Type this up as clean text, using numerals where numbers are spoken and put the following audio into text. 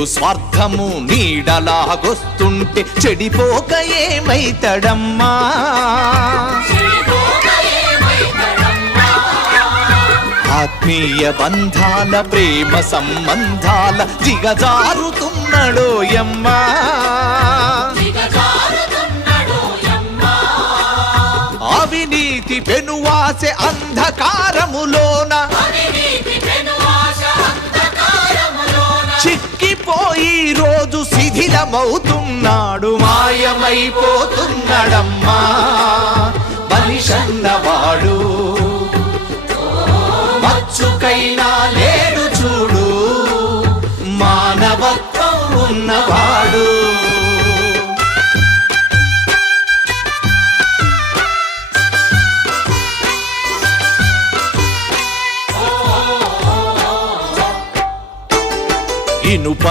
చెడు స్వార్థము నీడలాగొస్తుంటే చెడిపోక ఏమైతడమ్మా? ఆత్మీయ బంధాల ప్రేమ సంబంధాల దిగజారుతున్నడోయమ్మా. అవినీతి పెనువాసె అంధకారములోన చిక్కిపోయి రోజు శిథిలమవుతున్నాడు, మాయమైపోతున్నాడమ్మా మనిషన్నవాడు. మచ్చుకైనా లేడు చూడు మానవత్వం ఉన్నవాడు. ఇనుప